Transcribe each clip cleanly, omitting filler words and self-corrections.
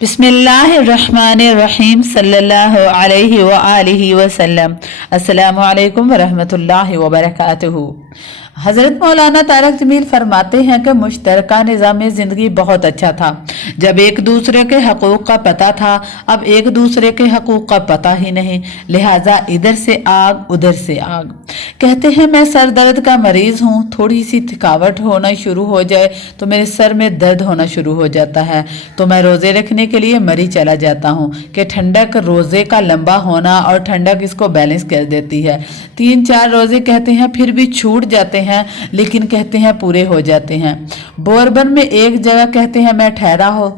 بسم اللہ الرحمن الرحیم صلی اللہ علیہ وآلہ وسلم۔ السلام علیکم ورحمۃ اللہ وبرکاتہ۔ حضرت مولانا طارق جمیل فرماتے ہیں کہ مشترکہ نظام زندگی بہت اچھا تھا جب ایک دوسرے کے حقوق کا پتہ تھا، اب ایک دوسرے کے حقوق کا پتہ ہی نہیں، لہٰذا ادھر سے آگ ادھر سے آگ۔ کہتے ہیں میں سر درد کا مریض ہوں، تھوڑی سی تھکاوٹ ہونا شروع ہو جائے تو میرے سر میں درد ہونا شروع ہو جاتا ہے، تو میں روزے رکھنے کے لیے مری چلا جاتا ہوں کہ ٹھنڈک روزے کا لمبا ہونا اور ٹھنڈک اس کو بیلنس کر دیتی ہے۔ 3-4 روزے کہتے ہیں پھر بھی چھوٹ جاتے ہیں لیکن کہتے ہیں پورے ہو جاتے ہیں۔ بوربن میں ایک جگہ کہتے ہیں میں ٹھہرا ہو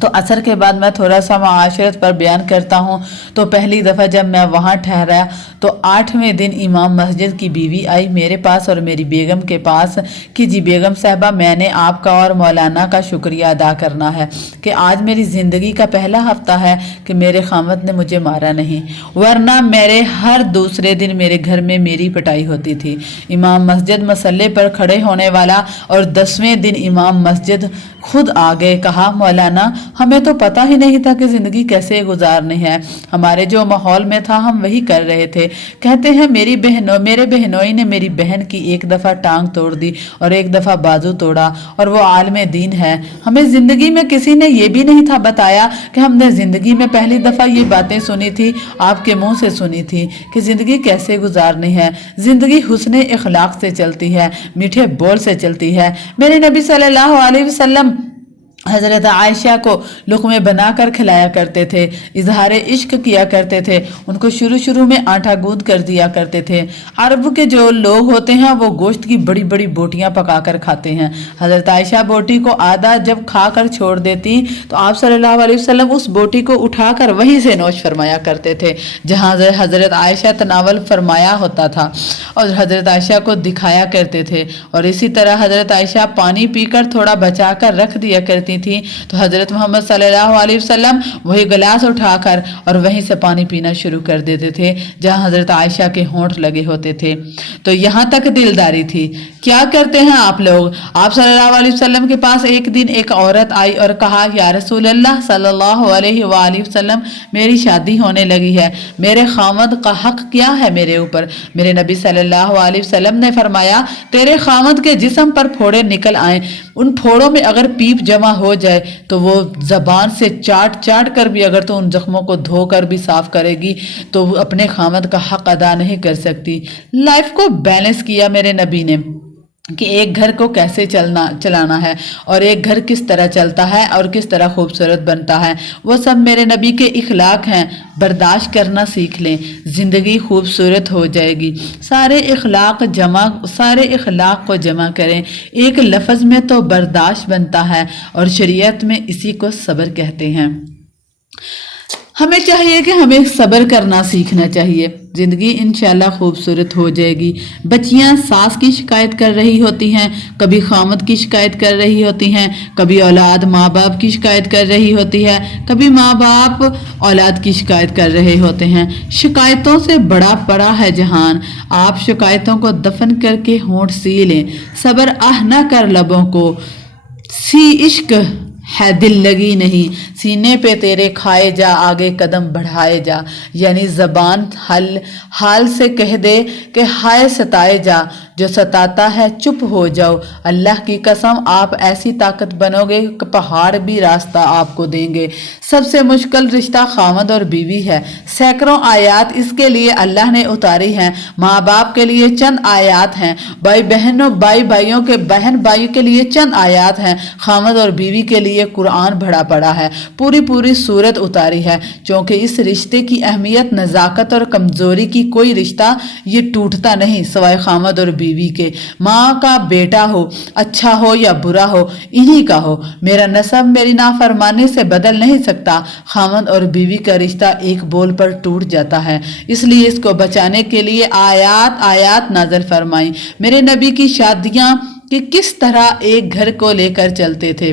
تو عصر کے بعد میں تھوڑا سا معاشرت پر بیان کرتا ہوں۔ تو پہلی دفعہ جب میں وہاں ٹھہرا تو 8ویں دن امام مسجد کی بیوی آئی میرے پاس اور میری بیگم کے پاس کہ جی بیگم صاحبہ، میں نے آپ کا اور مولانا کا شکریہ ادا کرنا ہے کہ آج میری زندگی کا پہلا ہفتہ ہے کہ میرے خامد نے مجھے مارا نہیں، ورنہ میرے ہر دوسرے دن میرے گھر میں میری پٹائی ہوتی تھی۔ امام مسجد مسلے پر کھڑے ہونے والا اور 10ویں دن امام مسجد خود آگے کہا مولانا ہمیں تو پتہ ہی نہیں تھا کہ زندگی کیسے گزارنی ہے، ہمارے جو ماحول میں تھا ہم وہی کر رہے تھے۔ کہتے ہیں میرے بہنوئی نے میری بہن کی ایک دفعہ ٹانگ توڑ دی اور ایک دفعہ بازو توڑا، اور وہ عالم دین ہے۔ ہمیں زندگی میں کسی نے یہ بھی نہیں تھا بتایا کہ ہم نے زندگی میں پہلی دفعہ یہ باتیں سنی تھی، آپ کے منہ سے سنی تھی کہ زندگی کیسے گزارنی ہے۔ زندگی حسن اخلاق سے چلتی ہے، میٹھے بول سے چلتی ہے۔ میرے نبی صلی اللہ علیہ وسلم حضرت عائشہ کو لقمے بنا کر کھلایا کرتے تھے، اظہار عشق کیا کرتے تھے، ان کو شروع میں آٹا گوندھ کر دیا کرتے تھے۔ عرب کے جو لوگ ہوتے ہیں وہ گوشت کی بڑی بڑی بوٹیاں پکا کر کھاتے ہیں۔ حضرت عائشہ بوٹی کو آدھا جب کھا کر چھوڑ دیتی تو آپ صلی اللہ علیہ وسلم اس بوٹی کو اٹھا کر وہیں سے نوش فرمایا کرتے تھے جہاں حضرت عائشہ تناول فرمایا ہوتا تھا، اور حضرت عائشہ کو دکھایا کرتے تھے۔ اور اسی طرح حضرت عائشہ پانی پی کر تھوڑا بچا کر رکھ دیا کرتی تھی تو حضرت محمد صلی اللہ علیہ وسلم وہی گلاس اٹھا کر اور وہیں سے پانی پینا شروع کر دیتے تھے جہاں حضرت عائشہ کے ہونٹ لگے ہوتے تھے۔ تو یہاں تک دلداری تھی۔ کیا کرتے ہیں آپ لوگ؟ آپ صلی اللہ علیہ وسلم کے پاس ایک دن ایک عورت آئی اور کہا یا رسول اللہ صلی اللہ علیہ وآلہ وسلم، میری شادی ہونے لگی ہے، میرے خامد کا حق کیا ہے میرے اوپر؟ میرے نبی صلی اللہ علیہ وسلم نے فرمایا تیرے خامد کے جسم پر پھوڑے نکل آئیں، ان پھوڑوں میں اگر پیپ جمع ہو جائے تو وہ زبان سے چاٹ کر بھی اگر تو ان زخموں کو دھو کر بھی صاف کرے گی تو وہ اپنے خامد کا حق ادا نہیں کر سکتی۔ لائف کو بیلنس کیا میرے نبی نے کہ ایک گھر کو کیسے چلانا ہے اور ایک گھر کس طرح چلتا ہے اور کس طرح خوبصورت بنتا ہے، وہ سب میرے نبی کے اخلاق ہیں۔ برداشت کرنا سیکھ لیں، زندگی خوبصورت ہو جائے گی۔ سارے اخلاق کو جمع کریں، ایک لفظ میں تو برداشت بنتا ہے اور شریعت میں اسی کو صبر کہتے ہیں۔ ہمیں چاہیے کہ ہمیں صبر کرنا سیکھنا چاہیے، زندگی انشاءاللہ خوبصورت ہو جائے گی۔ بچیاں ساس کی شکایت کر رہی ہوتی ہیں، کبھی خامد کی شکایت کر رہی ہوتی ہیں، کبھی اولاد ماں باپ کی شکایت کر رہی ہوتی ہے، کبھی ماں باپ اولاد کی شکایت کر رہے ہوتے ہیں۔ شکایتوں سے بڑا پڑا ہے جہان، آپ شکایتوں کو دفن کر کے ہونٹ سی لیں۔ صبر نہ کر لبوں کو، سی عشق ہے دل لگی نہیں، سینے پہ تیرے کھائے جا آگے قدم بڑھائے جا، یعنی زبان حال سے کہہ دے کہ ہائے ستائے جا، جو ستاتا ہے چپ ہو جاؤ۔ اللہ کی قسم آپ ایسی طاقت بنو گے کہ پہاڑ بھی راستہ آپ کو دیں گے۔ سب سے مشکل رشتہ خامد اور بیوی ہے، سینکڑوں آیات اس کے لیے اللہ نے اتاری ہیں، ماں باپ کے لیے چند آیات ہیں، بہن بھائی کے لیے چند آیات ہیں، خامد اور بیوی کے لیے قرآن بھرا پڑا ہے، پوری سورت اتاری ہے، چونکہ اس رشتے کی اہمیت، نزاکت اور کمزوری کی کوئی رشتہ یہ ٹوٹتا نہیں سوائے خامد اور بیوی کے۔ ماں کا بیٹا ہو، اچھا ہو یا برا ہو، انہی کا ہو۔ میرا نسب میری نافرمانی سے بدل نہیں سکتا۔ خامد اور بیوی کا رشتہ ایک بول پر ٹوٹ جاتا ہے، اس لیے اس کو بچانے کے لیے آیات نازل فرمائیں۔ میرے نبی کی شادیاں کہ کس طرح ایک گھر کو لے کر چلتے تھے،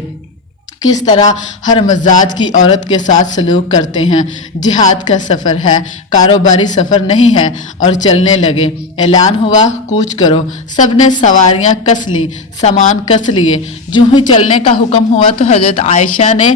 کس طرح ہر مزاج کی عورت کے ساتھ سلوک کرتے ہیں۔ جہاد کا سفر ہے، کاروباری سفر نہیں ہے، اور چلنے لگے۔ اعلان ہوا کوچ کرو، سب نے سواریاں کس لی، سامان کس لیے۔ جو ہی چلنے کا حکم ہوا تو حضرت عائشہ نے